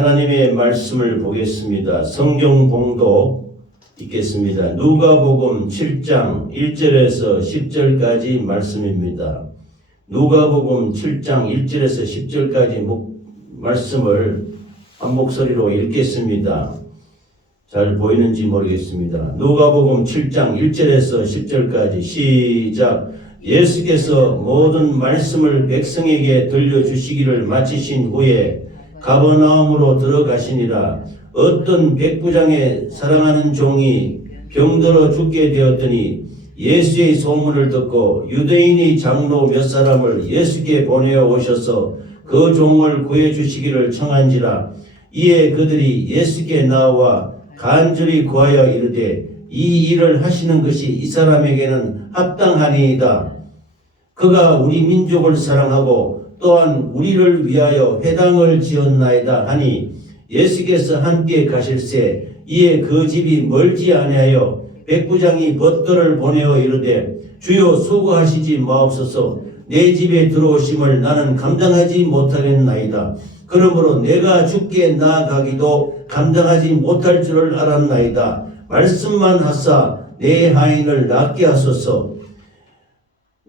하나님의 말씀을 보겠습니다. 성경 봉독 읽겠습니다. 누가복음 7장 1절에서 10절까지 말씀입니다. 누가복음 7장 1절에서 10절까지 말씀을 한 목소리로 읽겠습니다. 잘 보이는지 모르겠습니다. 누가복음 7장 1절에서 10절까지 시작. 예수께서 모든 말씀을 백성에게 들려주시기를 마치신 후에 가버나움으로 들어가시니라. 어떤 백부장의 사랑하는 종이 병들어 죽게 되었더니 예수의 소문을 듣고 유대인의 장로 몇 사람을 예수께 보내어 오셔서 그 종을 구해주시기를 청한지라. 이에 그들이 예수께 나와 간절히 구하여 이르되 이 일을 하시는 것이 이 사람에게는 합당하니이다. 그가 우리 민족을 사랑하고 또한 우리를 위하여 회당을 지었나이다 하니 예수께서 함께 가실새 이에 그 집이 멀지 아니하여 백부장이 벗들을 보내어 이르되 주여 수고하시지 마옵소서. 내 집에 들어오심을 나는 감당하지 못하겠나이다. 그러므로 내가 주께 나아가기도 감당하지 못할 줄을 알았나이다. 말씀만 하사 내 하인을 낫게 하소서.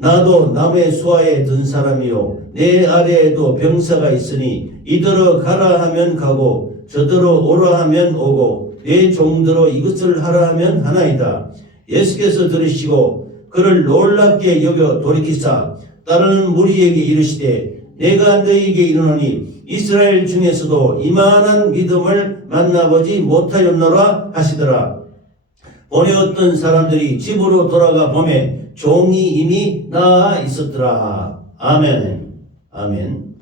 나도 남의 수하에 든 사람이요 내 아래에도 병사가 있으니 이더러 가라 하면 가고 저더러 오라 하면 오고 내 종대로 이것을 하라 하면 하나이다. 예수께서 들으시고 그를 놀랍게 여겨 돌이키사 따르는 무리에게 이르시되 내가 너희에게 이르노니 이스라엘 중에서도 이만한 믿음을 만나보지 못하였노라 하시더라. 오늘 어떤 사람들이 집으로 돌아가 보매 종이 이미 나아 있었더라. 아멘. 아멘.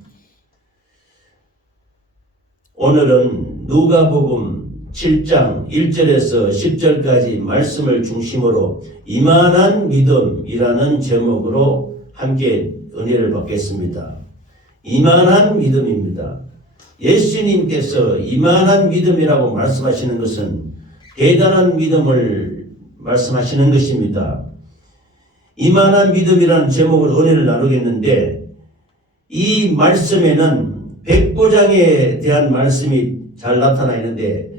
오늘은 누가복음 7장 1절에서 10절까지 말씀을 중심으로 이만한 믿음이라는 제목으로 함께 은혜를 받겠습니다. 이만한 믿음입니다. 예수님께서 이만한 믿음이라고 말씀하시는 것은 대단한 믿음을 말씀하시는 것입니다. 이만한 믿음이라는 제목으로 은혜를 나누겠는데 이 말씀에는 백부장에 대한 말씀이 잘 나타나 있는데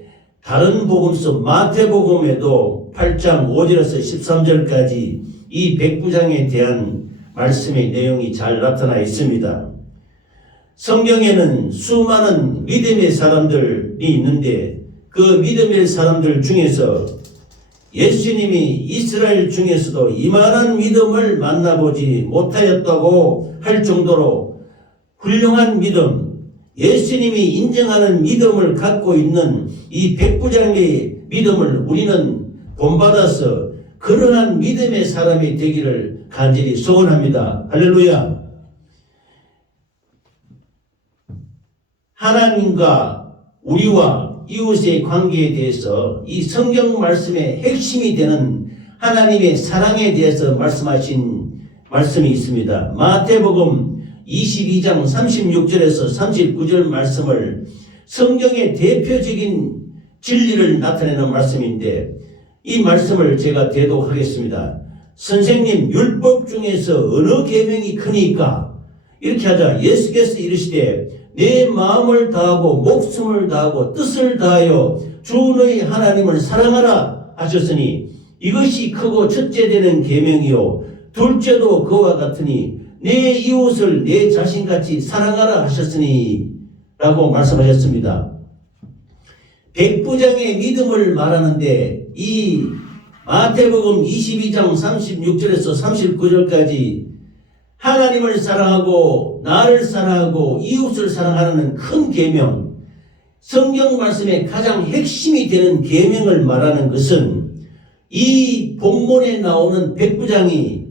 다른 복음서 마태복음에도 8장 5절에서 13절까지 이 백부장에 대한 말씀의 내용이 잘 나타나 있습니다. 성경에는 수많은 믿음의 사람들이 있는데 그 믿음의 사람들 중에서 예수님이 이스라엘 중에서도 이만한 믿음을 만나보지 못하였다고 할 정도로 훌륭한 믿음, 예수님이 인정하는 믿음을 갖고 있는 이 백부장의 믿음을 우리는 본받아서 그러한 믿음의 사람이 되기를 간절히 소원합니다. 할렐루야. 하나님과 우리와 이웃의 관계에 대해서 이 성경 말씀의 핵심이 되는 하나님의 사랑에 대해서 말씀하신 말씀이 있습니다. 마태복음 22장 36절에서 39절 말씀을 성경의 대표적인 진리를 나타내는 말씀인데 이 말씀을 제가 대독하겠습니다. 선생님, 율법 중에서 어느 계명이 크니까? 이렇게 하자. 예수께서 이르시되 내 마음을 다하고 목숨을 다하고 뜻을 다하여 주 너희 하나님을 사랑하라 하셨으니 이것이 크고 첫째 되는 계명이요 둘째도 그와 같으니 내 이웃을 내 자신같이 사랑하라 하셨으니 라고 말씀하셨습니다. 백부장의 믿음을 말하는데 이 마태복음 22장 36절에서 39절까지 하나님을 사랑하고 나를 사랑하고 이웃을 사랑하는 큰 계명, 성경 말씀의 가장 핵심이 되는 계명을 말하는 것은 이 본문에 나오는 백부장이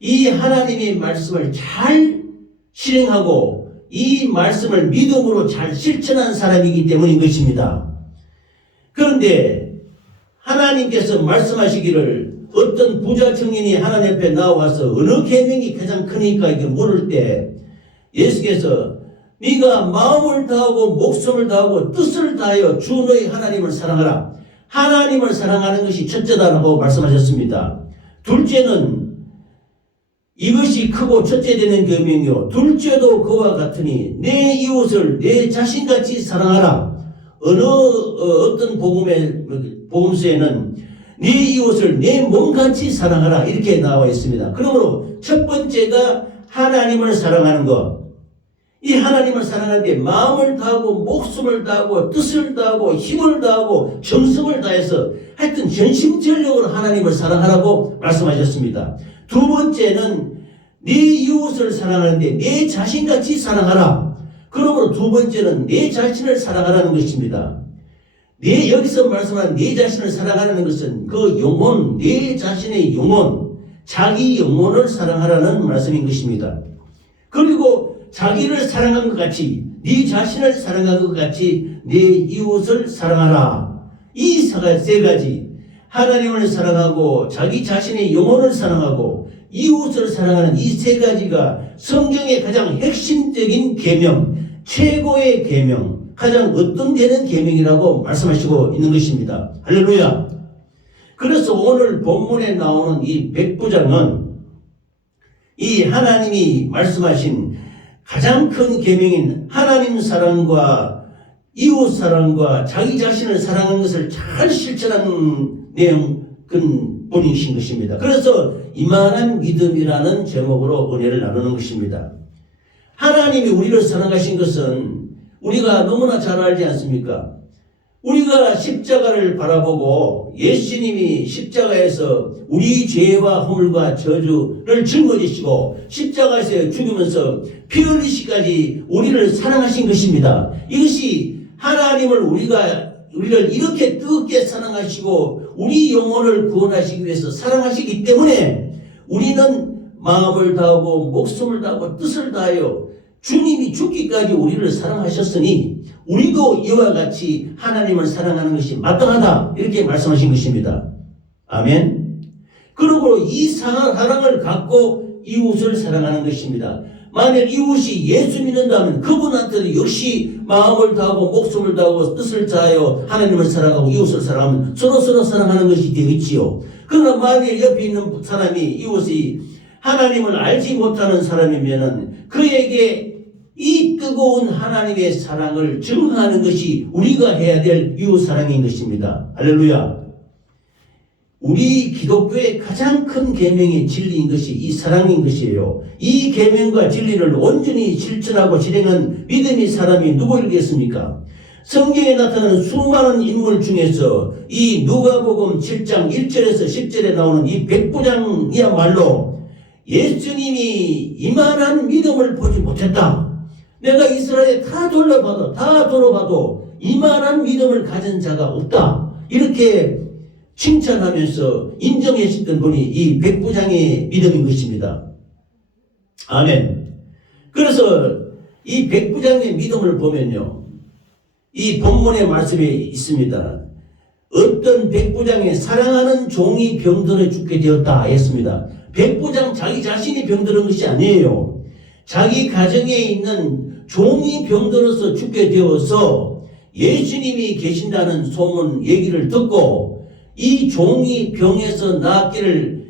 이 하나님의 말씀을 잘 실행하고 이 말씀을 믿음으로 잘 실천한 사람이기 때문인 것입니다. 그런데 하나님께서 말씀하시기를 어떤 부자 청년이 하나님 앞에 나와서 어느 계명이 가장 크니까 이렇게 물을 때 예수께서 네가 마음을 다하고 목숨을 다하고 뜻을 다하여 주 너희 하나님을 사랑하라. 하나님을 사랑하는 것이 첫째다라고 말씀하셨습니다. 둘째는 이것이 크고 첫째 되는 계명이요 둘째도 그와 같으니 내 이웃을 내 자신같이 사랑하라. 어떤 복음서에는 네 이웃을 내 몸같이 사랑하라 이렇게 나와 있습니다. 그러므로 첫 번째가 하나님을 사랑하는 것. 이 하나님을 사랑하는데 마음을 다하고 목숨을 다하고 뜻을 다하고 힘을 다하고 정성을 다해서 하여튼 전심전력으로 하나님을 사랑하라고 말씀하셨습니다. 두 번째는 네 이웃을 사랑하는데 내 자신같이 사랑하라. 그러므로 두 번째는 내 자신을 사랑하라는 것입니다. 여기서 말씀하는 내 자신을 사랑하라는 것은 그 영혼, 내 자신의 영혼, 자기 영혼을 사랑하라는 말씀인 것입니다. 그리고 자기를 사랑한 것 같이 네 자신을 사랑한 것 같이 내 이웃을 사랑하라. 이 세 가지 하나님을 사랑하고 자기 자신의 영혼을 사랑하고 이웃을 사랑하는 이 세 가지가 성경의 가장 핵심적인 계명, 최고의 계명, 가장 으뜸되는 계명이라고 말씀하시고 있는 것입니다. 할렐루야. 그래서 오늘 본문에 나오는 이 백부장은 이 하나님이 말씀하신 가장 큰 계명인 하나님 사랑과 이웃 사랑과 자기 자신을 사랑하는 것을 잘 실천하는 분이신 것입니다. 그래서 이만한 믿음이라는 제목으로 은혜를 나누는 것입니다. 하나님이 우리를 사랑하신 것은 우리가 너무나 잘 알지 않습니까? 우리가 십자가를 바라보고 예수님이 십자가에서 우리 죄와 허물과 저주를 짊어지시고 십자가에서 죽으면서 피 흘리시까지 우리를 사랑하신 것입니다. 이것이 하나님을 우리를 이렇게 뜨겁게 사랑하시고 우리 영혼을 구원하시기 위해서 사랑하시기 때문에 우리는 마음을 다하고 목숨을 다하고 뜻을 다하여 주님이 죽기까지 우리를 사랑하셨으니 우리도 이와 같이 하나님을 사랑하는 것이 마땅하다 이렇게 말씀하신 것입니다. 아멘. 그리고 이 사랑을 갖고 이웃을 사랑하는 것입니다. 만약 이웃이 예수 믿는다면 그분한테도 역시 마음을 다하고 목숨을 다하고 뜻을 다하여 하나님을 사랑하고 이웃을 사랑하면 서로 사랑하는 것이 되겠지요. 그러나 만약 옆에 있는 사람이 이웃이 하나님을 알지 못하는 사람이면은 그에게 이 뜨거운 하나님의 사랑을 증하는 것이 우리가 해야 될 이웃 사랑인 것입니다. 할렐루야. 우리 기독교의 가장 큰 계명의 진리인 것이 이 사랑인 것이에요. 이 계명과 진리를 온전히 실천하고 실행한 믿음의 사람이 누구이겠습니까? 성경에 나타나는 수많은 인물 중에서 이 누가복음 7장 1절에서 10절에 나오는 이 백부장이야말로 예수님이 이만한 믿음을 보지 못했다. 내가 이스라엘에 다 돌아봐도 이만한 믿음을 가진 자가 없다. 이렇게 칭찬하면서 인정했었던 분이 이 백부장의 믿음인 것입니다. 아멘. 그래서 이 백부장의 믿음을 보면요. 이 본문의 말씀에 있습니다. 어떤 백부장의 사랑하는 종이 병들어 죽게 되었다 했습니다. 백부장 자기 자신이 병드는 것이 아니에요. 자기 가정에 있는 종이 병들어서 죽게 되어서 예수님이 계신다는 소문 얘기를 듣고 이 종이 병에서 낫기를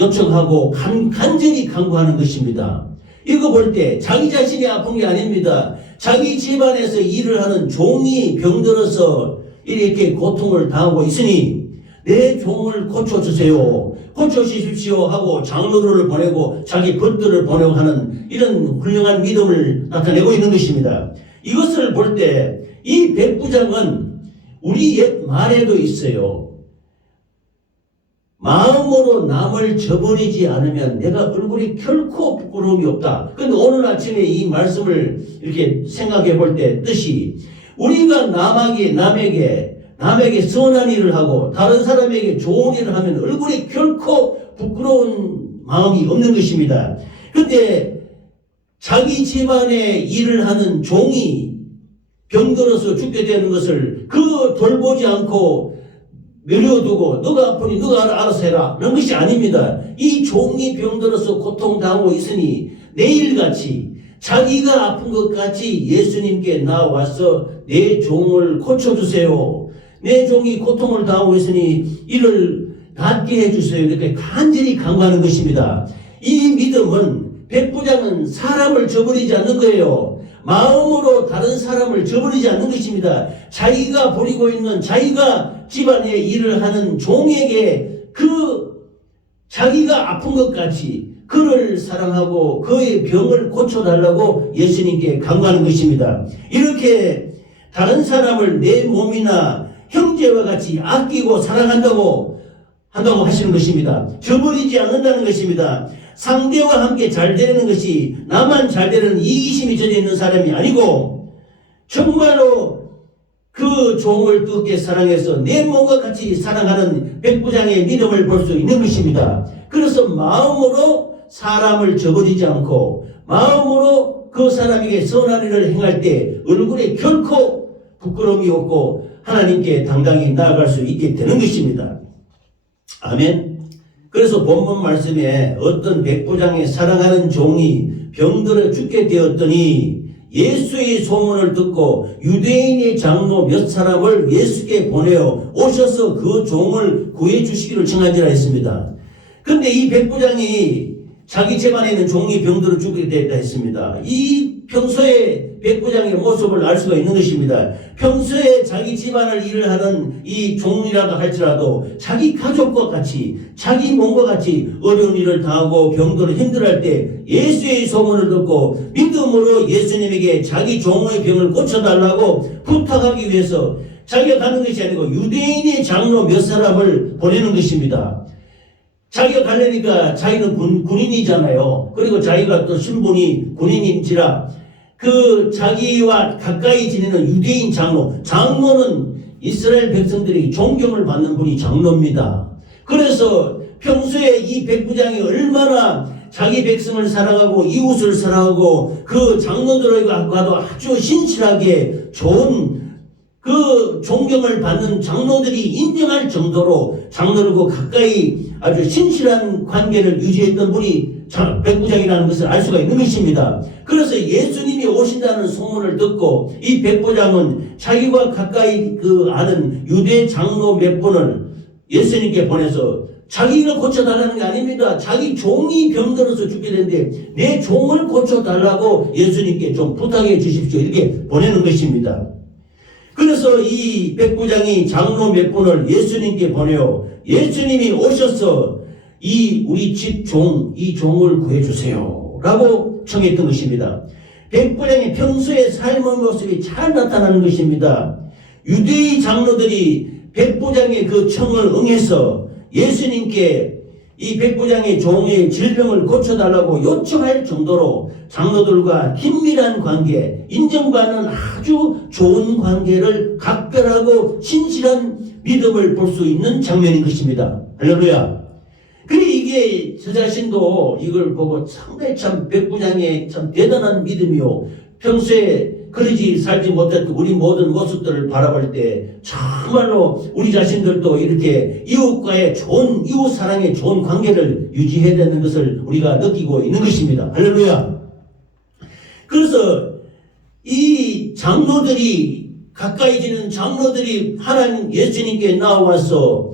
요청하고 간절히 간구하는 것입니다. 이거 볼 때 자기 자신이 아픈 게 아닙니다. 자기 집안에서 일을 하는 종이 병들어서 이렇게 고통을 당하고 있으니 내 종을 고쳐주세요. 고쳐주십시오 하고 장로들을 보내고 자기 벗들을 보내고 하는 이런 훌륭한 믿음을 나타내고 있는 것입니다. 이것을 볼 때 이 백부장은 우리 옛 말에도 있어요. 마음으로 남을 저버리지 않으면 내가 얼굴이 결코 부끄러움이 없다. 그런데 오늘 아침에 이 말씀을 이렇게 생각해 볼 때 뜻이 우리가 남에게 선한 일을 하고 다른 사람에게 좋은 일을 하면 얼굴에 결코 부끄러운 마음이 없는 것입니다. 그런데 자기 집안에 일을 하는 종이 병들어서 죽게 되는 것을 돌보지 않고 내려두고 너가 아프니 너가 알아서 해라 그런 것이 아닙니다. 이 종이 병들어서 고통당하고 있으니 내일같이 자기가 아픈 것 같이 예수님께 나와서 내 종을 고쳐주세요. 내 종이 고통을 당하고 있으니 이를 낫게 해주세요. 이렇게 간절히 간구하는 것입니다. 이 믿음은 백부장은 사람을 저버리지 않는 거예요. 마음으로 다른 사람을 저버리지 않는 것입니다. 자기가 부리고 있는 자기가 집안의 일을 하는 종에게 자기가 아픈 것 같이 그를 사랑하고 그의 병을 고쳐달라고 예수님께 간구하는 것입니다. 이렇게 다른 사람을 내 몸이나 형제와 같이 아끼고 사랑한다고 하시는 것입니다. 저버리지 않는다는 것입니다. 상대와 함께 잘 되는 것이 나만 잘 되는 이기심이 젖어 있는 사람이 아니고 정말로 그 종을 뜨겁게 사랑해서 내 몸과 같이 사랑하는 백부장의 믿음을 볼 수 있는 것입니다. 그래서 마음으로 사람을 저버리지 않고 마음으로 그 사람에게 선한 일을 행할 때 얼굴에 결코 부끄러움이 없고 하나님께 당당히 나아갈 수 있게 되는 것입니다. 아멘. 그래서 본문 말씀에 어떤 백부장의 사랑하는 종이 병들어 죽게 되었더니 예수의 소문을 듣고 유대인의 장로 몇 사람을 예수께 보내어 오셔서 그 종을 구해 주시기를 청하지라 했습니다. 그런데 이 백부장이 자기 집안에 있는 종이 병들어 죽게 되었다 했습니다. 이 평소에 백부장의 모습을 알 수가 있는 것입니다. 평소에 자기 집안을 일을 하는 이 종이라도 할지라도 자기 가족과 같이 자기 몸과 같이 어려운 일을 당하고 병들어 힘들어할 때 예수의 소문을 듣고 믿음으로 예수님에게 자기 종의 병을 고쳐달라고 부탁하기 위해서 자기가 가는 것이 아니고 유대인의 장로 몇 사람을 보내는 것입니다. 자기가 가려니까 자기는 군인이잖아요. 그리고 자기가 또 신분이 군인인지라 자기와 가까이 지내는 유대인 장로는 이스라엘 백성들이 존경을 받는 분이 장로입니다. 그래서 평소에 이 백부장이 얼마나 자기 백성을 사랑하고 이웃을 사랑하고 그 장로들과도 아주 신실하게 좋은 존경을 받는 장로들이 인정할 정도로 장로들과 가까이 아주 신실한 관계를 유지했던 분이 백부장이라는 것을 알 수가 있는 것입니다. 그래서 예수님이 오신다는 소문을 듣고 이 백부장은 자기와 가까이 아는 유대 장로 몇 분을 예수님께 보내서 자기가 고쳐달라는 게 아닙니다. 자기 종이 병들어서 죽게 되는데 내 종을 고쳐달라고 예수님께 좀 부탁해 주십시오. 이렇게 보내는 것입니다. 그래서 이 백부장이 장로 몇 분을 예수님께 보내요. 예수님이 오셔서 우리 집 이 종을 구해주세요 라고 청했던 것입니다. 백부장의 평소의 삶의 모습이 잘 나타나는 것입니다. 유대인 장로들이 백부장의 그 청을 응해서 예수님께 이 백부장의 종의 질병을 고쳐달라고 요청할 정도로 장로들과 긴밀한 관계, 인정받는 아주 좋은 관계를 각별하고 신실한 믿음을 볼 수 있는 장면인 것입니다. 할렐루야. 그래 이게 저 자신도 이걸 보고 상당히 참 백부장의 참 대단한 믿음이요. 평소에 그러지 살지 못했던 우리 모든 모습들을 바라볼 때 정말로 우리 자신들도 이렇게 이웃과의 좋은 이웃 사랑의 좋은 관계를 유지해야 되는 것을 우리가 느끼고 있는 것입니다. 할렐루야. 그래서 이 장로들이 가까이 지는 장로들이 하나님 예수님께 나와서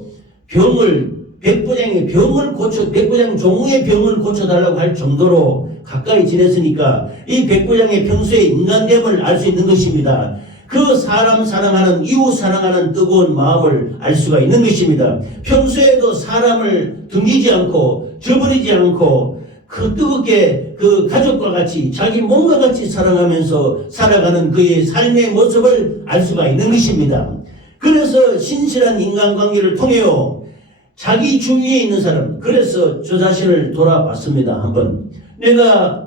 백부장 종의 병을 고쳐달라고 할 정도로 가까이 지냈으니까 이 백부장의 평소의 인간됨을 알 수 있는 것입니다. 그 사람 사랑하는 이웃 사랑하는 뜨거운 마음을 알 수가 있는 것입니다. 평소에도 사람을 등지지 않고 저버리지 않고 뜨겁게 가족과 같이 자기 몸과 같이 사랑하면서 살아가는 그의 삶의 모습을 알 수가 있는 것입니다. 그래서 신실한 인간관계를 통해요. 자기 주위에 있는 사람, 그래서 저 자신을 돌아봤습니다. 한번 내가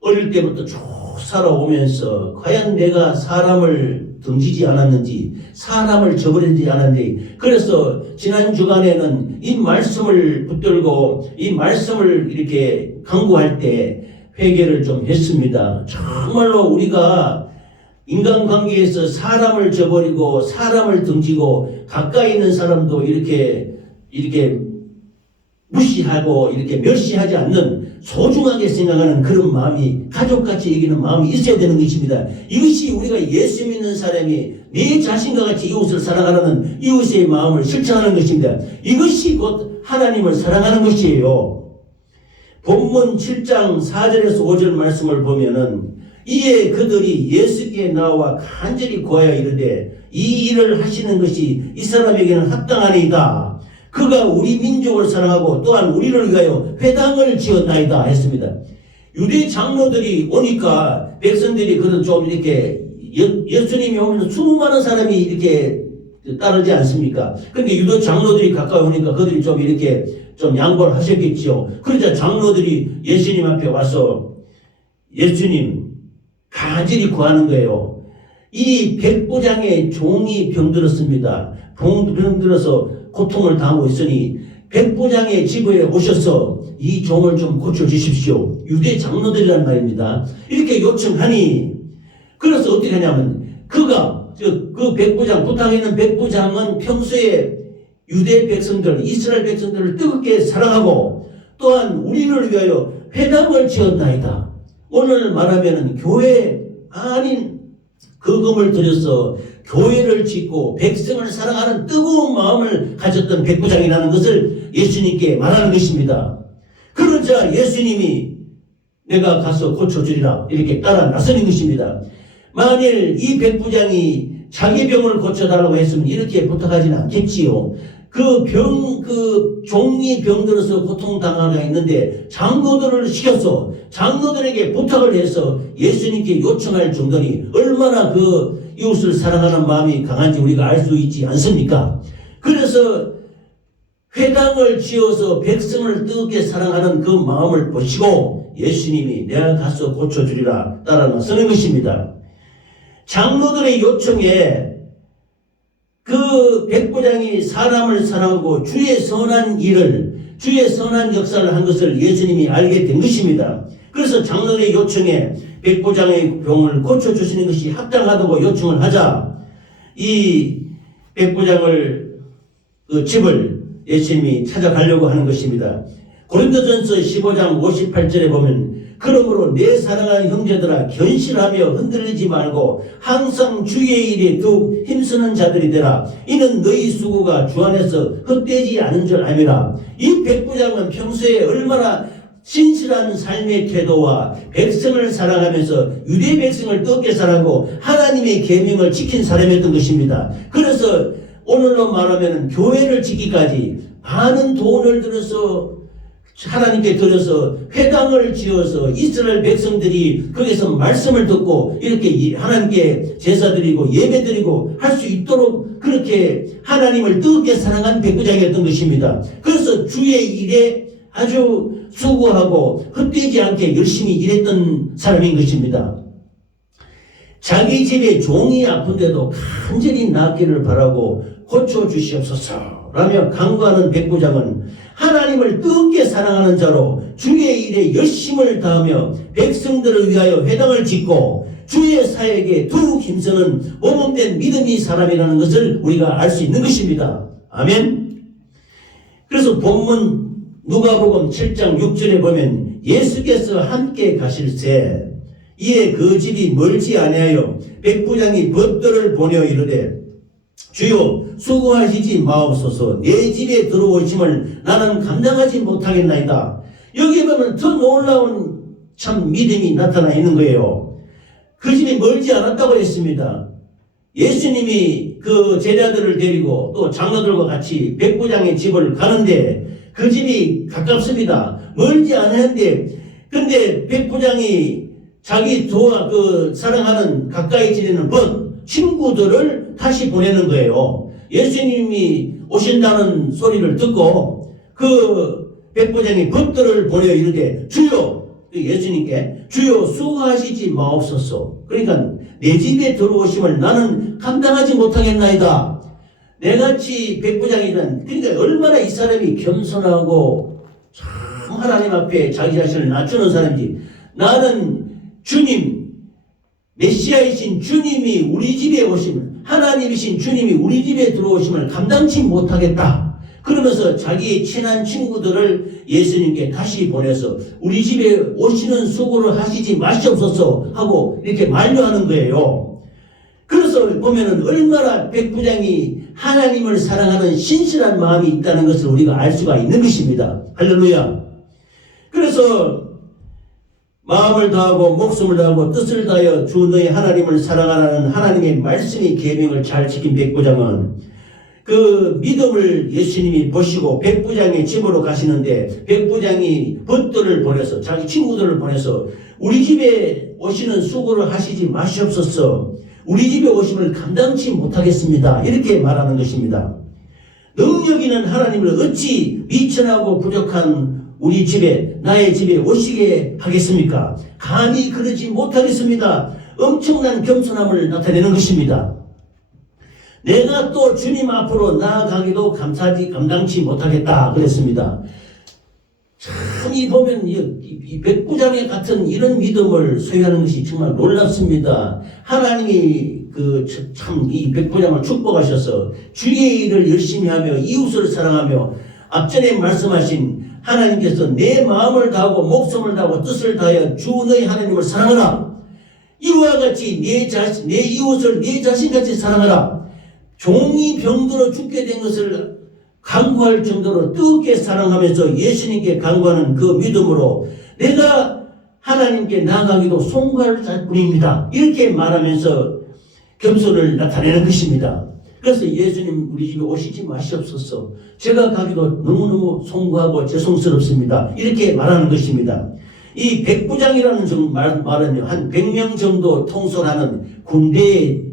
어릴 때부터 쭉 살아오면서 과연 내가 사람을 등지지 않았는지 사람을 저버리지 않았는지, 그래서 지난 주간에는 이 말씀을 붙들고 이 말씀을 이렇게 강구할 때 회개를 좀 했습니다. 정말로 우리가 인간관계에서 사람을 저버리고 사람을 등지고 가까이 있는 사람도 이렇게 무시하고 이렇게 멸시하지 않는 소중하게 생각하는 그런 마음이 가족같이 여기는 마음이 있어야 되는 것입니다. 이것이 우리가 예수 믿는 사람이 내 자신과 같이 이웃을 사랑하는 이웃의 마음을 실천하는 것입니다. 이것이 곧 하나님을 사랑하는 것이에요. 본문 7장 4절에서 5절 말씀을 보면은 이에 그들이 예수께 나와 간절히 구하여 이르되 이 일을 하시는 것이 이 사람에게는 합당하니이다. 그가 우리 민족을 사랑하고 또한 우리를 위하여 회당을 지었나이다 했습니다. 유대 장로들이 오니까 백성들이 그래도 좀 이렇게 예수님이 오면 수많은 사람이 이렇게 따르지 않습니까? 그런데 유대 장로들이 가까이 오니까 그들이 좀 이렇게 좀 양보를 하셨겠죠. 그러자 장로들이 예수님 앞에 와서 예수님 간절히 구하는 거예요. 이 백부장의 종이 병들었습니다. 병들어서 고통을 당하고 있으니 백부장의 집에 오셔서 이 종을 좀 고쳐주십시오. 유대 장로들이란 말입니다. 이렇게 요청하니 그래서 어떻게 하냐면 그 백부장, 부탁했는 백부장은 평소에 유대 백성들, 이스라엘 백성들을 뜨겁게 사랑하고 또한 우리를 위하여 회당을 지었나이다. 오늘 말하면 교회 아닌 거금을 들여서 교회를 짓고 백성을 사랑하는 뜨거운 마음을 가졌던 백부장이라는 것을 예수님께 말하는 것입니다. 그러자 예수님이 내가 가서 고쳐주리라 이렇게 따라 나서는 것입니다. 만일 이 백부장이 자기 병을 고쳐달라고 했으면 이렇게 부탁하지는 않겠지요. 그 종이 병들어서 고통당하가 있는데 장로들을 시켜서 장로들에게 부탁을 해서 예수님께 요청할 정도니 얼마나 그 이웃을 사랑하는 마음이 강한지 우리가 알 수 있지 않습니까? 그래서 회당을 지어서 백성을 뜨겁게 사랑하는 그 마음을 보시고 예수님이 내가 가서 고쳐주리라 따라 나서는 것입니다. 장로들의 요청에 그 백부장이 사람을 사랑하고 주의 선한 역사를 한 것을 예수님이 알게 된 것입니다. 그래서 장로들의 요청에 백부장의 병을 고쳐주시는 것이 합당하다고 요청을 하자 이 백부장을 그 집을 예수님이 찾아가려고 하는 것입니다. 고린도전서 15장 58절에 보면 그러므로 내 사랑하는 형제들아 견실하며 흔들리지 말고 항상 주의 일에 더욱 힘쓰는 자들이 되라. 이는 너희 수고가 주 안에서 헛되지 않은 줄 알미라. 이 백부장은 평소에 얼마나 신실한 삶의 태도와 백성을 사랑하면서 유대 백성을 뜨겁게 사랑하고 하나님의 계명을 지킨 사람이었던 것입니다. 그래서 오늘로 말하면 교회를 짓기까지 많은 돈을 들여서 하나님께 드려서 회당을 지어서 이스라엘 백성들이 거기서 말씀을 듣고 이렇게 하나님께 제사 드리고 예배 드리고 할 수 있도록 그렇게 하나님을 뜨겁게 사랑한 백부장이었던 것입니다. 그래서 주의 일에 아주 수고하고 헛되지 않게 열심히 일했던 사람인 것입니다. 자기 집에 종이 아픈데도 간절히 낫기를 바라고 고쳐주시옵소서 라며 간구하는 백부장은 하나님을 뜨겁게 사랑하는 자로 주의 일에 열심을 다하며 백성들을 위하여 회당을 짓고 주의 사역에 더욱 힘쓰는 모범된 믿음의 사람이라는 것을 우리가 알 수 있는 것입니다. 아멘. 그래서 본문 누가복음 7장 6절에 보면 예수께서 함께 가실새 이에 그 집이 멀지 아니하여 백부장이 벗들을 보내어 이르되 주여 수고하시지 마옵소서 내 집에 들어오심을 나는 감당하지 못하겠나이다. 여기 보면 더 놀라운 참 믿음이 나타나 있는 거예요. 그 집이 멀지 않았다고 했습니다. 예수님이 그 제자들을 데리고 또 장로들과 같이 백부장의 집을 가는데 그 집이 가깝습니다. 멀지 않았는데 근데 백부장이 자기 사랑하는 가까이 지내는 친구들을 다시 보내는 거예요. 예수님이 오신다는 소리를 듣고 그 백부장이 벗들을 보내어 이르되 주여 예수님께 주여 수고하시지 마옵소서. 그러니까 내 집에 들어오심을 나는 감당하지 못하겠나이다. 내같이 백부장이란 그러니까 얼마나 이 사람이 겸손하고 참 하나님 앞에 자기 자신을 낮추는 사람인지 나는 주님 메시아이신 주님이 우리 집에 오시면 하나님이신 주님이 우리 집에 들어오심을 감당치 못하겠다. 그러면서 자기의 친한 친구들을 예수님께 다시 보내서 우리 집에 오시는 수고를 하시지 마시옵소서 하고 이렇게 만류하는 거예요. 그래서 보면은 얼마나 백부장이 하나님을 사랑하는 신실한 마음이 있다는 것을 우리가 알 수가 있는 것입니다. 할렐루야. 그래서 그래서 마음을 다하고 목숨을 다하고 뜻을 다하여 주 너희 하나님을 사랑하라는 하나님의 말씀이 계명을 잘 지킨 백부장은 그 믿음을 예수님이 보시고 백부장의 집으로 가시는데 백부장이 벗들을 보내서 자기 친구들을 보내서 우리 집에 오시는 수고를 하시지 마시옵소서. 우리 집에 오심을 감당치 못하겠습니다. 이렇게 말하는 것입니다. 능력 있는 하나님을 어찌 미천하고 부족한 우리 집에 나의 집에 오시게 하겠습니까? 감히 그러지 못하겠습니다. 엄청난 겸손함을 나타내는 것입니다. 내가 또 주님 앞으로 나아가기도 감당치 못하겠다 그랬습니다. 참 이 보면 이 백부장의 같은 이런 믿음을 소유하는 것이 정말 놀랍습니다. 하나님이 참 이 백부장을 축복하셔서 주의 일을 열심히 하며 이웃을 사랑하며 앞전에 말씀하신 하나님께서 내 마음을 다하고 목숨을 다하고 뜻을 다하여 주 너희 하나님을 사랑하라. 이와 같이 내 이웃을 내 자신같이 사랑하라. 종이 병들어 죽게 된 것을 간구할 정도로 뜨겁게 사랑하면서 예수님께 간구하는 그 믿음으로 내가 하나님께 나아가기도 송구할 뿐입니다. 이렇게 말하면서 겸손을 나타내는 것입니다. 그래서 예수님 우리 집에 오시지 마시옵소서. 제가 가기도 너무너무 송구하고 죄송스럽습니다. 이렇게 말하는 것입니다. 이 백부장이라는 말은 한 100명 정도 통솔하는 군대의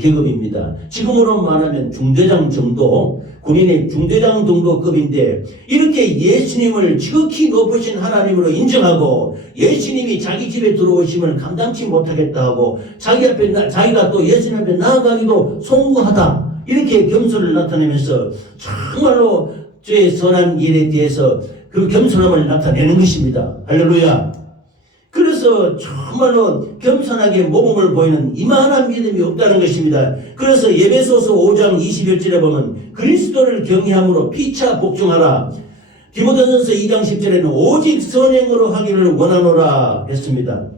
계급입니다. 지금으로 말하면 중대장 정도, 군인의 중대장 정도급인데 이렇게 예수님을 지극히 높으신 하나님으로 인정하고 예수님이 자기 집에 들어오심을 감당치 못하겠다 하고 자기가 또 예수님 앞에 나아가기도 송구하다 이렇게 겸손을 나타내면서 정말로 죄의 선한 일에 대해서 그 겸손함을 나타내는 것입니다. 할렐루야. 그래서 정말로 겸손하게 모범을 보이는 이만한 믿음이 없다는 것입니다. 그래서 에베소서 5장 21절에 보면 그리스도를 경외함으로 피차 복종하라. 디모데전서 2장 10절에는 오직 선행으로 하기를 원하노라 했습니다.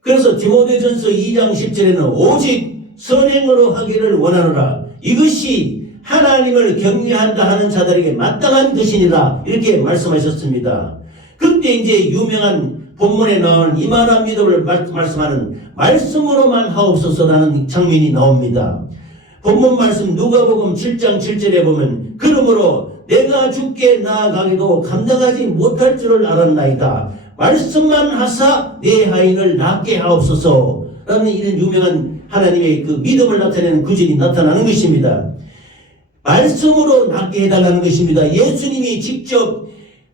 그래서 디모데전서 2장 10절에는 오직 선행으로 하기를 원하노라. 이것이 하나님을 경외한다 하는 자들에게 마땅한 것이니라 이렇게 말씀하셨습니다. 그때 이제 유명한 본문에 나오는 이만한 믿음을 말씀하는 말씀으로만 하옵소서라는 장면이 나옵니다. 본문 말씀 누가복음 7장 7절에 보면 그러므로 내가 주께 나아가기도 감당하지 못할 줄을 알았나이다. 말씀만 하사 내 하인을 낫게 하옵소서 라는 이런 유명한 하나님의 그 믿음을 나타내는 구절이 나타나는 것입니다. 말씀으로 낫게 해달라는 것입니다. 예수님이 직접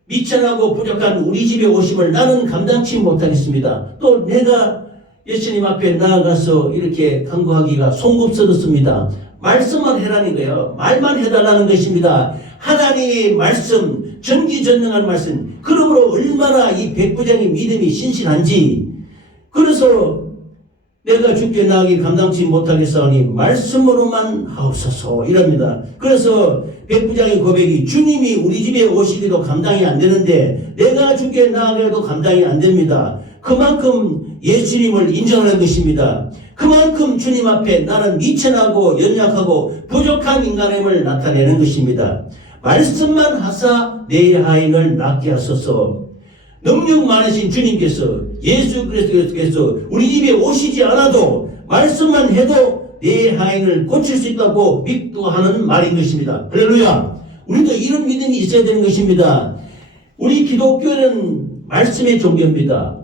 미천하고 부족한 우리 집에 오심을 나는 감당치 못하겠습니다. 또 내가 예수님 앞에 나아가서 이렇게 간구하기가 송급스럽습니다. 말씀만 해라는 거예요. 말만 해달라는 것입니다. 하나님의 말씀, 전지전능한 말씀. 그러므로 얼마나 이 백부장의 믿음이 신실한지. 그래서 내가 주께 나아가기 감당치 못하겠사오니 말씀으로만 하옵소서 이럽니다. 그래서 백부장의 고백이 주님이 우리 집에 오시기도 감당이 안 되는데 내가 주께 나아가도 감당이 안 됩니다. 그만큼 예수님을 인정하는 것입니다. 그만큼 주님 앞에 나는 미천하고 연약하고 부족한 인간임을 나타내는 것입니다. 말씀만 하사 내 하인을 낫게 하소서. 능력 많으신 주님께서 예수 그리스도께서 우리 집에 오시지 않아도 말씀만 해도 내 하인을 고칠 수 있다고 믿고 하는 말인 것입니다. 할렐루야. 우리도 이런 믿음이 있어야 되는 것입니다. 우리 기독교는 말씀의 종교입니다.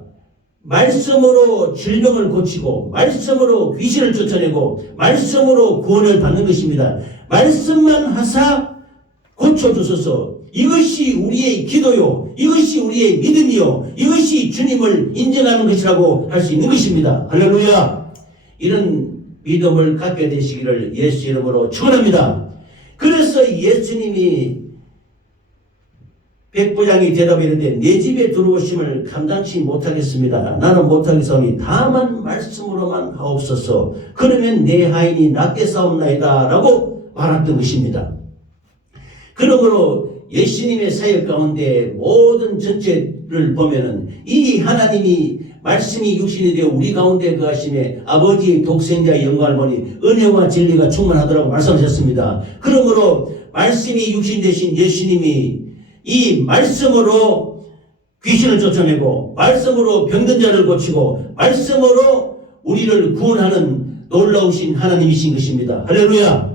말씀으로 질병을 고치고 말씀으로 귀신을 쫓아내고 말씀으로 구원을 받는 것입니다. 말씀만 하사 고쳐주소서. 이것이 우리의 기도요. 이것이 우리의 믿음이요. 이것이 주님을 인정하는 것이라고 할 수 있는 것입니다. 할렐루야. 이런 믿음을 갖게 되시기를 예수 이름으로 축원합니다. 그래서 예수님이 백부장이 대답했는데 내 집에 들어오심을 감당치 못하겠습니다. 나는 못하겠사오니 다만 말씀으로만 하옵소서. 그러면 내 하인이 낫게 싸움나이다 라고 말했던 것입니다. 그러므로 예수님의 사역 가운데 모든 전체를 보면은 이 하나님이 말씀이 육신이 되어 우리 가운데 거하심에 아버지의 독생자의 영광을 보니 은혜와 진리가 충만하더라고 말씀하셨습니다. 그러므로 말씀이 육신 되신 예수님이 이 말씀으로 귀신을 쫓아내고 말씀으로 병든 자를 고치고 말씀으로 우리를 구원하는 놀라우신 하나님이신 것입니다. 할렐루야.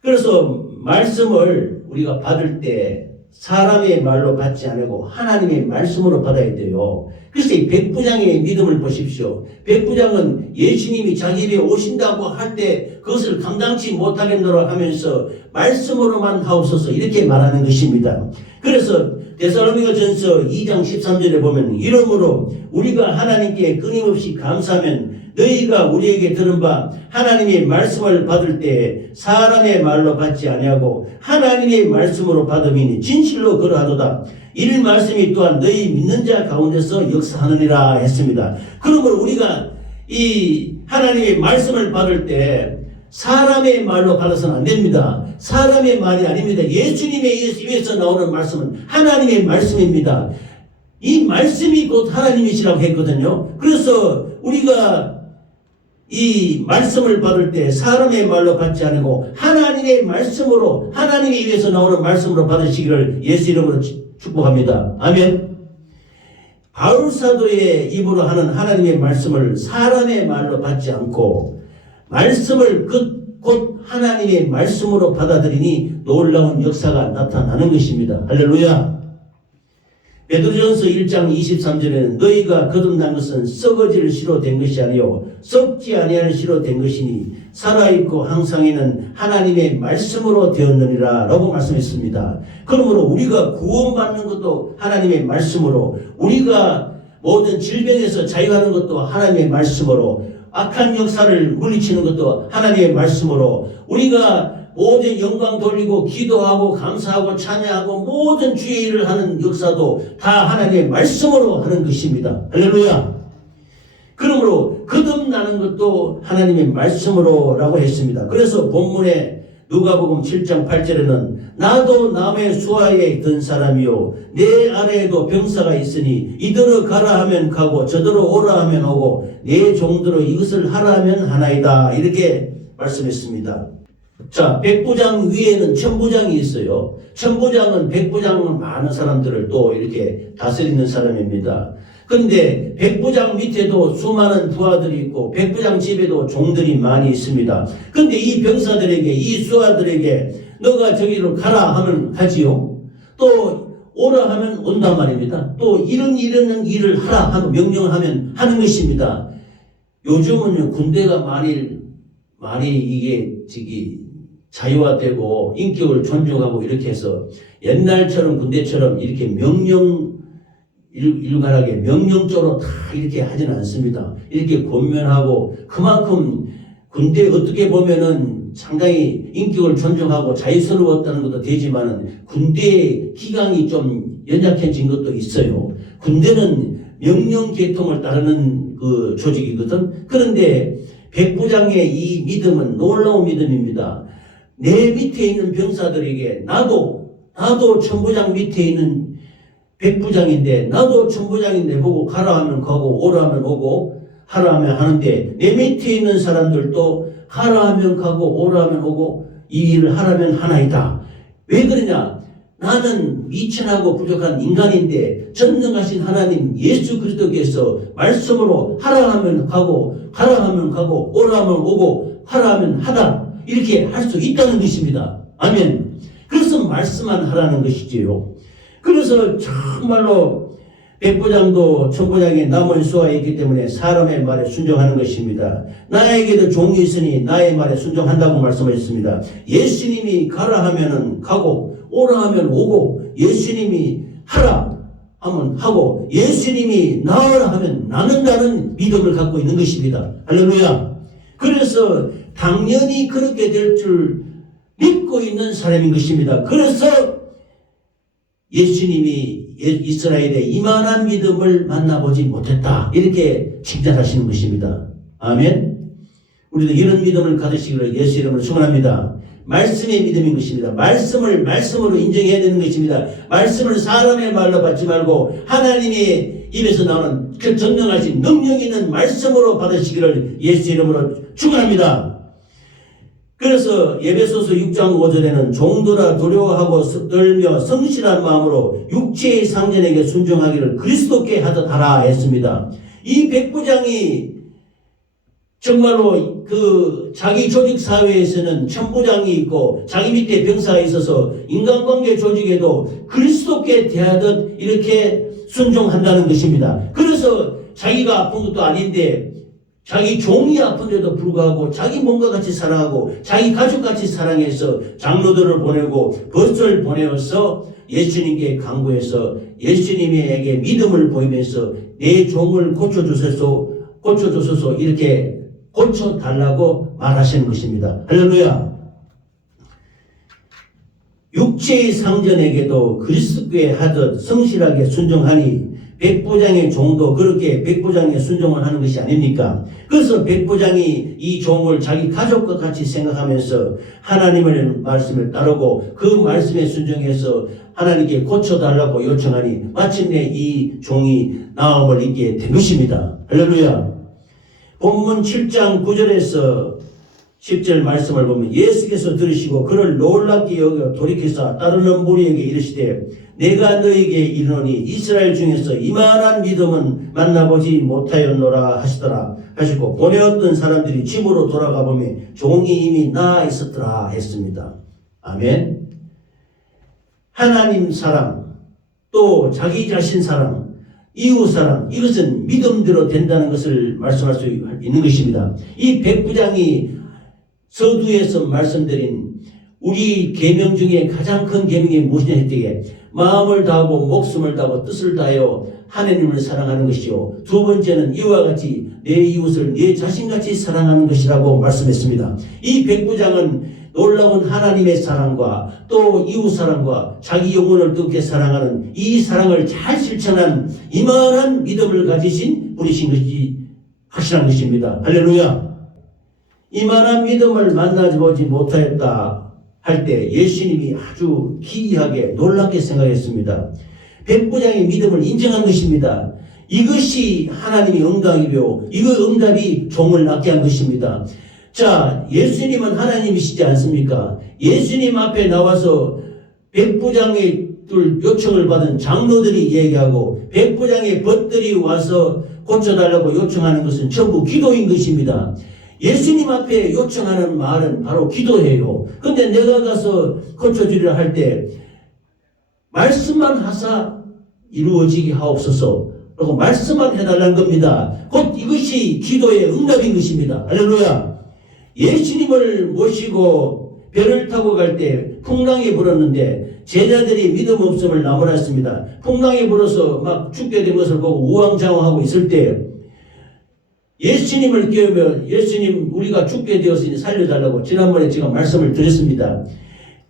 그래서 말씀을 우리가 받을 때 사람의 말로 받지 않고 하나님의 말씀으로 받아야 돼요. 그래서 이 백부장의 믿음을 보십시오. 백부장은 예수님이 자기 집에 오신다고 할 때 그것을 감당치 못하겠노라 하면서 말씀으로만 하옵소서 이렇게 말하는 것입니다. 그래서 데살로니가전서 2장 13절에 보면 이러므로 우리가 하나님께 끊임없이 감사하면 너희가 우리에게 들은 바 하나님의 말씀을 받을 때 사람의 말로 받지 아니하고 하나님의 말씀으로 받음이니 진실로 그러하도다. 이를 말씀이 또한 너희 믿는 자 가운데서 역사하느니라 했습니다. 그러므로 우리가 이 하나님의 말씀을 받을 때 사람의 말로 받아서는 안 됩니다. 사람의 말이 아닙니다. 예수님의 입에서 나오는 말씀은 하나님의 말씀입니다. 이 말씀이 곧 하나님이시라고 했거든요. 그래서 우리가 이 말씀을 받을 때 사람의 말로 받지 않고 하나님의 말씀으로 하나님의 입에서 나오는 말씀으로 받으시기를 예수 이름으로 축복합니다. 아멘. 바울 사도의 입으로 하는 하나님의 말씀을 사람의 말로 받지 않고 말씀을 곧 하나님의 말씀으로 받아들이니 놀라운 역사가 나타나는 것입니다. 할렐루야. 베드로전서 1장 23절에는 너희가 거듭난 것은 썩어질 씨로 된 것이 아니요 썩지 아니할 씨로 된 것이니 살아있고 항상에는 하나님의 말씀으로 되었느니라 라고 말씀했습니다. 그러므로 우리가 구원받는 것도 하나님의 말씀으로, 우리가 모든 질병에서 자유하는 것도 하나님의 말씀으로, 악한 역사를 물리치는 것도 하나님의 말씀으로, 우리가 모든 영광 돌리고 기도하고 감사하고 찬양하고 모든 주의 일을 하는 역사도 다 하나님의 말씀으로 하는 것입니다. 할렐루야. 그러므로 거듭나는 것도 하나님의 말씀으로 라고 했습니다. 그래서 본문에 누가복음 7장 8절에는 나도 남의 수하에 든 사람이요 내 아래에도 병사가 있으니 이더러 가라 하면 가고 저더러 오라 하면 오고 내 종들로 이것을 하라 하면 하나이다 이렇게 말씀했습니다. 자, 백부장 위에는 천부장이 있어요. 천부장은 백부장은 많은 사람들을 또 이렇게 다스리는 사람입니다. 근데 백부장 밑에도 수많은 부하들이 있고 백부장 집에도 종들이 많이 있습니다. 근데 이 병사들에게, 이 수하들에게 너가 저기로 가라 하면 가지요. 또 오라 하면 온단 말입니다. 또 이런 일을 하라 하고 명령을 하면 하는 것입니다. 요즘은 군대가 많이 이게 자유화되고 인격을 존중하고 이렇게 해서 옛날처럼 군대처럼 이렇게 일관하게 명령적으로 다 이렇게 하지는 않습니다. 이렇게 권면하고 그만큼 군대 어떻게 보면은 상당히 인격을 존중하고 자유스러웠다는 것도 되지만은 군대의 기강이 좀 연약해진 것도 있어요. 군대는 명령 계통을 따르는 그 조직이거든. 그런데 백부장의 이 믿음은 놀라운 믿음입니다. 내 밑에 있는 병사들에게 나도 천부장 밑에 있는 백부장인데 나도 천부장인데 보고 가라 하면 가고 오라 하면 오고 하라 하면 하는데 내 밑에 있는 사람들도 가라 하면 가고 오라 하면 오고 이 일을 하라면 하나이다. 왜 그러냐? 나는 미천하고 부족한 인간인데 전능하신 하나님 예수 그리스도께서 말씀으로 하라 하면 가고 가라 하면 가고 오라 하면 오고 하라 하면 하다 이렇게 할 수 있다는 것입니다. 아멘. 그래서 말씀만 하라는 것이지요. 그래서 정말로 백부장도 천부장의 남은 수하에 있기 때문에 사람의 말에 순종하는 것입니다. 나에게도 종이 있으니 나의 말에 순종한다고 말씀하셨습니다. 예수님이 가라 하면은 가고 오라 하면 오고 예수님이 하라 하면 하고 예수님이 나으라 하면 나는다는 믿음을 갖고 있는 것입니다. 할렐루야. 그래서 당연히 그렇게 될 줄 믿고 있는 사람인 것입니다. 그래서 예수님이 이스라엘에 이만한 믿음을 만나보지 못했다 이렇게 칭찬하시는 것입니다. 아멘. 우리도 이런 믿음을 가지시기를 예수 이름으로 축원합니다. 말씀의 믿음인 것입니다. 말씀을 말씀으로 인정해야 되는 것입니다. 말씀을 사람의 말로 받지 말고 하나님의 입에서 나오는 그 전능하신 능력 있는 말씀으로 받으시기를 예수 이름으로 축원합니다. 그래서 에베소서 6장 5절에는 종들아 두려워하고 떨며 성실한 마음으로 육체의 상전에게 순종하기를 그리스도께 하듯 하라 했습니다. 이 백부장이 정말로 그 자기 조직 사회에서는 천부장이 있고 자기 밑에 병사가 있어서 인간관계 조직에도 그리스도께 대하듯 이렇게 순종한다는 것입니다. 그래서 자기가 아픈 것도 아닌데 자기 종이 아픈데도 불구하고 자기 몸과 같이 사랑하고 자기 가족같이 사랑해서 장로들을 보내고 버스를 보내어서 예수님께 간구해서 예수님에게 믿음을 보이면서 내 종을 고쳐주소서 이렇게 고쳐달라고 말하시는 것입니다. 할렐루야. 육체의 상전에게도 그리스도께 하듯 성실하게 순종하니 백부장의 종도 그렇게 백부장의 순종을 하는 것이 아닙니까? 그래서 백부장이 이 종을 자기 가족과 같이 생각하면서 하나님의 말씀을 따르고 그 말씀에 순종해서 하나님께 고쳐달라고 요청하니 마침내 이 종이 나음을 입게 된 것입니다. 할렐루야. 본문 7장 9절에서 10절 말씀을 보면 예수께서 들으시고 그를 놀랍게 여겨 돌이켜서 따르는 무리에게 이르시되 내가 너에게 이르노니 이스라엘 중에서 이만한 믿음은 만나보지 못하였노라 하시더라 하시고 보내었던 사람들이 집으로 돌아가 보면 종이 이미 나아 있었더라 했습니다. 아멘. 하나님 사랑 또 자기 자신 사랑 이웃 사랑 이것은 믿음대로 된다는 것을 말씀할 수 있는 것입니다. 이 백부장이 서두에서 말씀드린 우리 계명 중에 가장 큰 계명이 무엇이냐 했더니 마음을 다하고 목숨을 다하고 뜻을 다하여 하나님을 사랑하는 것이요 두 번째는 이와 같이 내 이웃을 내 자신같이 사랑하는 것이라고 말씀했습니다. 이 백부장은 놀라운 하나님의 사랑과 또 이웃 사랑과 자기 영혼을 뜨겁게 사랑하는 이 사랑을 잘 실천한 이만한 믿음을 가지신 분이신 것이 확실한 것입니다. 할렐루야. 이만한 믿음을 만나보지 못하였다 할 때 예수님이 아주 기이하게 놀랍게 생각했습니다. 백부장의 믿음을 인정한 것입니다. 이것이 하나님의 응답이며 이거 응답이 종을 낫게 한 것입니다. 자, 예수님은 하나님이시지 않습니까? 예수님 앞에 나와서 백부장의 요청을 받은 장로들이 얘기하고 백부장의 벗들이 와서 고쳐달라고 요청하는 것은 전부 기도인 것입니다. 예수님 앞에 요청하는 말은 바로 기도예요. 근데 내가 가서 고쳐주리라 할 때 말씀만 하사 이루어지게 하옵소서 라고 말씀만 해달라는 겁니다. 곧 이것이 기도의 응답인 것입니다. 할렐루야. 예수님을 모시고 배를 타고 갈 때 풍랑이 불었는데 제자들이 믿음 없음을 나무랐습니다. 풍랑이 불어서 막 죽게 된 것을 보고 우왕좌왕하고 있을 때 예수님을 깨우며 예수님 우리가 죽게 되었으니 살려달라고 지난번에 제가 말씀을 드렸습니다.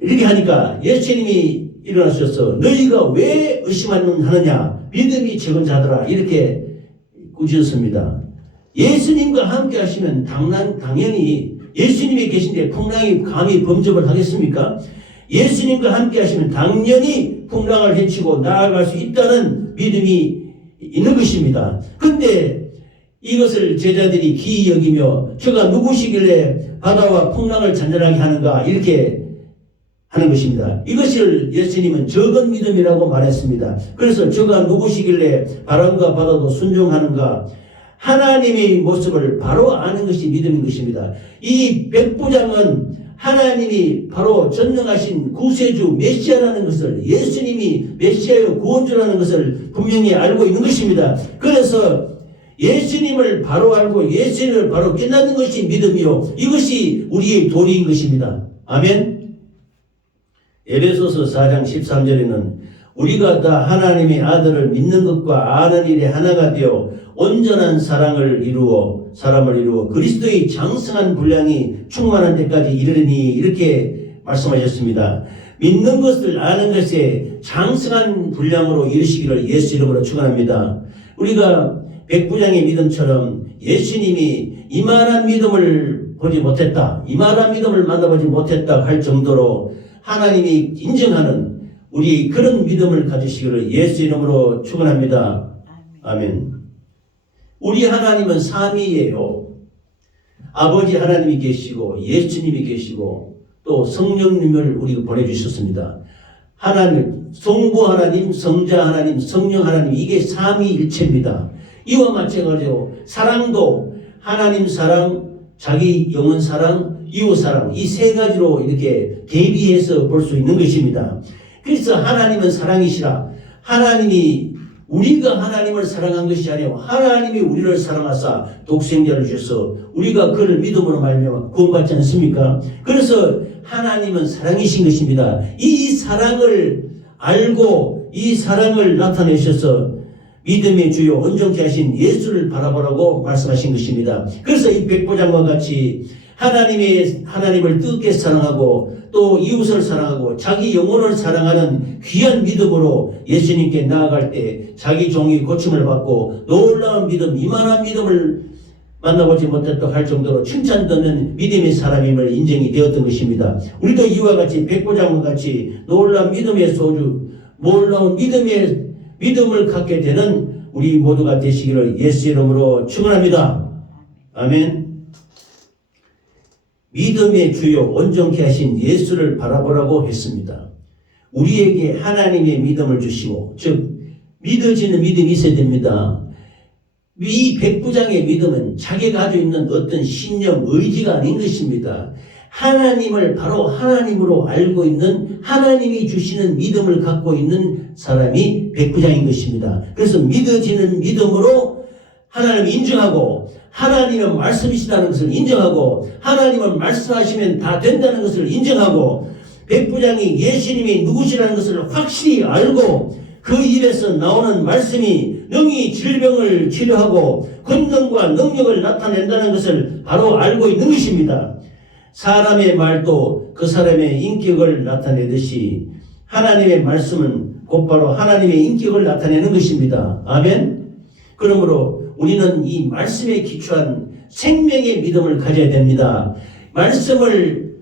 이렇게 하니까 예수님이 일어나셔서 너희가 왜 의심하느냐 믿음이 적은 자들아 이렇게 꾸짖었습니다. 예수님과 함께 하시면 당연히 예수님이 계신데 풍랑이 감히 범접을 하겠습니까? 예수님과 함께 하시면 당연히 풍랑을 헤치고 나아갈 수 있다는 믿음이 있는 것입니다. 근데 이것을 제자들이 기이 여기며 저가 누구시길래 바다와 풍랑을 잔잔하게 하는가 이렇게 하는 것입니다. 이것을 예수님은 적은 믿음이라고 말했습니다. 그래서 저가 누구시길래 바람과 바다도 순종하는가 하나님의 모습을 바로 아는 것이 믿음인 것입니다. 이 백부장은 하나님이 바로 전능하신 구세주 메시아라는 것을 예수님이 메시아요 구원주라는 것을 분명히 알고 있는 것입니다. 그래서 예수님을 바로 알고 예수님을 바로 깨닫는 것이 믿음이요 이것이 우리의 도리인 것입니다. 아멘. 에베소서 4장 13절에는 우리가 다 하나님의 아들을 믿는 것과 아는 일에 하나가 되어 온전한 사람을 이루어 그리스도의 장성한 분량이 충만한 데까지 이르니 이렇게 말씀하셨습니다. 믿는 것을 아는 것에 장성한 분량으로 이르시기를 예수 이름으로 축원합니다. 우리가 백부장의 믿음처럼 예수님이 이만한 믿음을 보지 못했다, 이만한 믿음을 만나보지 못했다 할 정도로 하나님이 인정하는 우리 그런 믿음을 가지시기를 예수 이름으로 축원합니다. 아멘. 우리 하나님은 삼위예요. 아버지 하나님이 계시고 예수님이 계시고 또 성령님을 우리가 보내주셨습니다. 하나님, 성부 하나님, 성자 하나님, 성령 하나님, 이게 삼위일체입니다. 이와 마찬가지로 사랑도 하나님 사랑, 자기 영혼 사랑, 이웃 사랑, 이 세 가지로 이렇게 대비해서 볼 수 있는 것입니다. 그래서 하나님은 사랑이시라. 하나님이 우리가 하나님을 사랑한 것이 아니고 하나님이 우리를 사랑하사 독생자를 주셔서 우리가 그를 믿음으로 말미암아 구원받지 않습니까? 그래서 하나님은 사랑이신 것입니다. 이 사랑을 알고 이 사랑을 나타내셔서 믿음의 주요 온전케 하신 예수를 바라보라고 말씀하신 것입니다. 그래서 이 백보장과 같이 하나님을 뜨겁게 사랑하고 또 이웃을 사랑하고 자기 영혼을 사랑하는 귀한 믿음으로 예수님께 나아갈 때 자기 종이 고침을 받고 놀라운 믿음, 이만한 믿음을 만나보지 못했다 할 정도로 칭찬받는 믿음의 사람임을 인정이 되었던 것입니다. 우리도 이와 같이 백보장과 같이 놀라운 믿음의 소주, 놀라운 믿음을 갖게 되는 우리 모두가 되시기를 예수 이름으로 축원합니다. 아멘. 믿음의 주요 온전케 하신 예수를 바라보라고 했습니다. 우리에게 하나님의 믿음을 주시고, 즉 믿어지는 믿음이 있어야 됩니다. 이 백부장의 믿음은 자기가 가지고 있는 어떤 신념, 의지가 아닌 것입니다. 하나님을 바로 하나님으로 알고 있는 하나님이 주시는 믿음을 갖고 있는 사람이 백부장인 것입니다. 그래서 믿어지는 믿음으로 하나님을 인정하고 하나님은 말씀이시다는 것을 인정하고 하나님은 말씀하시면 다 된다는 것을 인정하고 백부장이 예수님이 누구시라는 것을 확실히 알고 그 입에서 나오는 말씀이 능히 질병을 치료하고 권능과 능력을 나타낸다는 것을 바로 알고 있는 것입니다. 사람의 말도 그 사람의 인격을 나타내듯이 하나님의 말씀은 곧바로 하나님의 인격을 나타내는 것입니다. 아멘. 그러므로 우리는 이 말씀에 기초한 생명의 믿음을 가져야 됩니다. 말씀을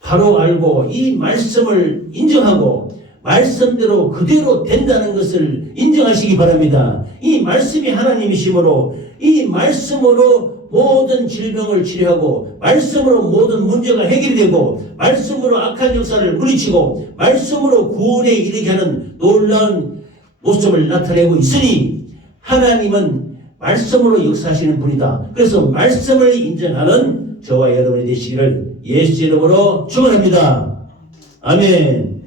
바로 알고 이 말씀을 인정하고 말씀대로 그대로 된다는 것을 인정하시기 바랍니다. 이 말씀이 하나님이시므로 이 말씀으로 모든 질병을 치료하고 말씀으로 모든 문제가 해결되고 말씀으로 악한 역사를 물리치고 말씀으로 구원에 이르게 하는 놀라운 모습을 나타내고 있으니 하나님은 말씀으로 역사하시는 분이다. 그래서 말씀을 인정하는 저와 여러분이 되시기를 예수 이름으로 축원합니다. 아멘.